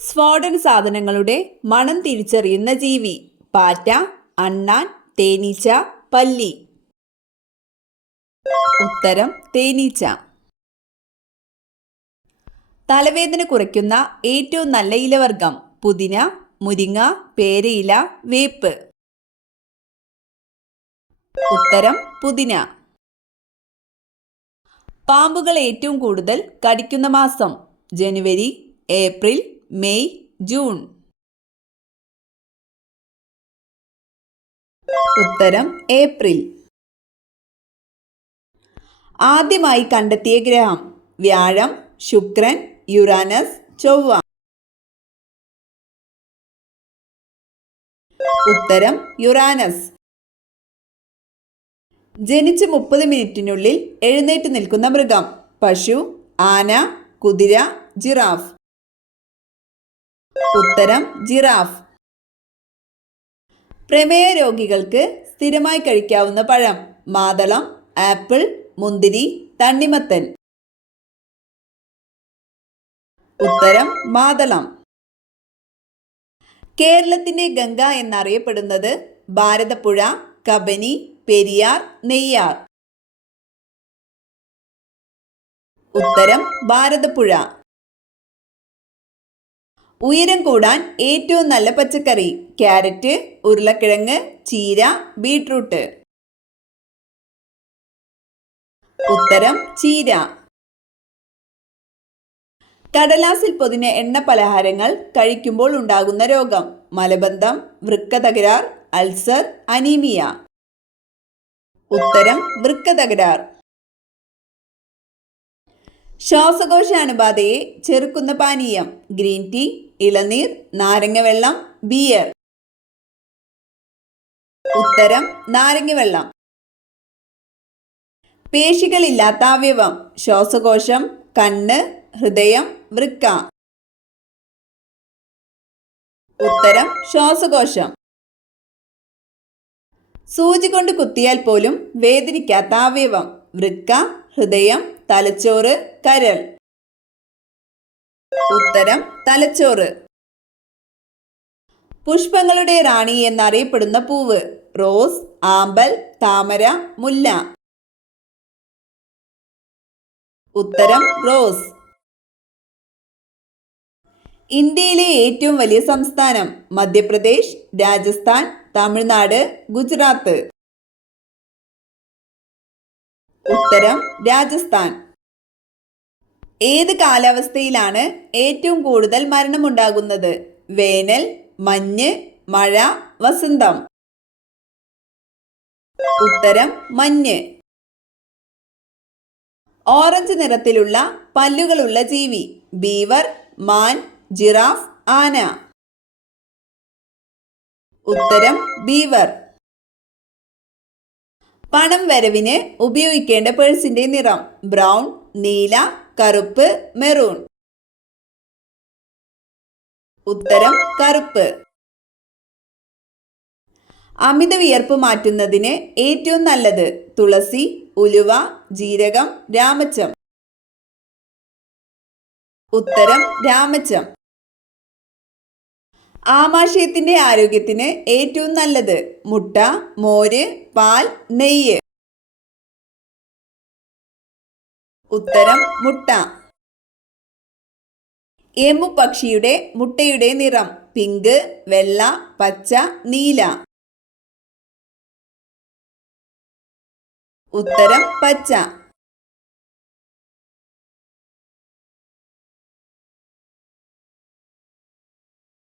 സ്ഫോടന സാധനങ്ങളുടെ മണം തിരിച്ചറിയുന്ന ജീവി. പാറ്റ, അണ്ണാൻ, തേനീച്ച, പല്ലി. ഉത്തരം തേനീച്ച. തലവേദന കുറയ്ക്കുന്ന ഏറ്റവും നല്ല ഇലവർഗം. പുതിന, മുരിങ്ങ, പേരയില, വേപ്പ്. ഉത്തരം പുതിന. പാമ്പുകൾ ഏറ്റവും കൂടുതൽ കടിക്കുന്ന മാസം. ജനുവരി, ഏപ്രിൽ, മെയ്, ജൂൺ. ഉത്തരം ഏപ്രിൽ. ആദ്യമായി കണ്ടെത്തിയ ഗ്രഹം. വ്യാഴം, ശുക്രൻ, യുറാനസ്, ചൊവ്വ. ഉത്തരം യുറാനസ്. ജനിച്ച് 30 മിനിറ്റിനുള്ളിൽ എഴുന്നേറ്റ് നിൽക്കുന്ന മൃഗം. പശു, ആന, കുതിര, ജിറാഫ്. ഉത്തരം ജിറാഫ്. പ്രമേഹ രോഗികൾക്ക് സ്ഥിരമായി കഴിക്കാവുന്ന പഴം. മാതളം, ആപ്പിൾ, മുന്തിരി, തണ്ണിമത്തൻ. ഉത്തരം മാതളം. കേരളത്തിന്റെ ഗംഗ എന്നറിയപ്പെടുന്നത്. ഭാരതപ്പുഴ, കബനി, പെരിയാർ, നെയ്യാർ. ഉത്തരം ഭാരതപ്പുഴ. ഉയരം കൂടാൻ ഏറ്റവും നല്ല പച്ചക്കറി. ക്യാരറ്റ്, ഉരുളക്കിഴങ്ങ്, ചീര, ബീട്രൂട്ട്. ഉത്തരം ചീര. കടലാസിൽ പൊതിഞ്ഞ എണ്ണ പലഹാരങ്ങൾ കഴിക്കുമ്പോൾ ഉണ്ടാകുന്ന രോഗം. മലബന്ധം, വൃക്ക തകരാർ, അൾസർ, അനീമിയ. ഉത്തരം വൃക്ക തകരാർ. ശ്വാസകോശ അണുബാധയെ ചെറുക്കുന്ന പാനീയം. ഗ്രീൻ ടീ, ഇളനീർ, നാരങ്ങവെള്ളം, ബിയർ. ഉത്തരം നാരങ്ങവെള്ളം. പേശികളില്ലാത്ത അവയവം. ശ്വാസകോശം, കണ്ണ്, ഹൃദയം, വൃക്ക. ഉത്തരം ശ്വാസകോശം. സൂചി കൊണ്ട് കുത്തിയാൽ പോലും വേദനിക്കാത്ത അവയവം. വൃക്ക, ഹൃദയം, തലച്ചോറ്, കരൾ. ഉത്തരം തലച്ചോറ്. പുഷ്പങ്ങളുടെ റാണി എന്നറിയപ്പെടുന്ന പൂവ്. റോസ്, ആമ്പൽ, താമര, മുല്ല. ഉത്തരം റോസ്. ഇന്ത്യയിലെ ഏറ്റവും വലിയ സംസ്ഥാനം. മധ്യപ്രദേശ്, രാജസ്ഥാൻ, തമിഴ്നാട്, ഗുജറാത്ത്. ഉത്തരം രാജസ്ഥാൻ. ഏത് കാലാവസ്ഥയിലാണ് ഏറ്റവും കൂടുതൽ മരണമുണ്ടാകുന്നത്? വേനൽ, മഞ്ഞ്, മഴ, വസന്തം. ഉത്തരം മഞ്ഞ്. ഓറഞ്ച് നിറത്തിലുള്ള പല്ലുകളുള്ള ജീവി. ബീവർ, മാൻ, ജിറാഫ്, ആന. ഉത്തരം ബീവർ. പണം വരവിന് ഉപയോഗിക്കേണ്ട പേഴ്സിന്റെ നിറം. ബ്രൗൺ, നീല, കറുപ്പ്, മെറൂൺ. ഉത്തരം കറുപ്പ്. അമിത വിയർപ്പ് മാറ്റുന്നതിന് ഏറ്റവും നല്ലത്. തുളസി, ഉലുവ, ജീരകം, രാമച്ചം. ഉത്തരം രാമച്ചം. ആമാശയത്തിന്റെ ആരോഗ്യത്തിന് ഏറ്റവും നല്ലത്. മുട്ട, മോര്, പാൽ, നെയ്യ്. ഉത്തരം മുട്ട. എമു പക്ഷിയുടെ മുട്ടയുടെ നിറം. പിങ്ക്, വെള്ള, പച്ച, നീല. ഉത്തരം പച്ച.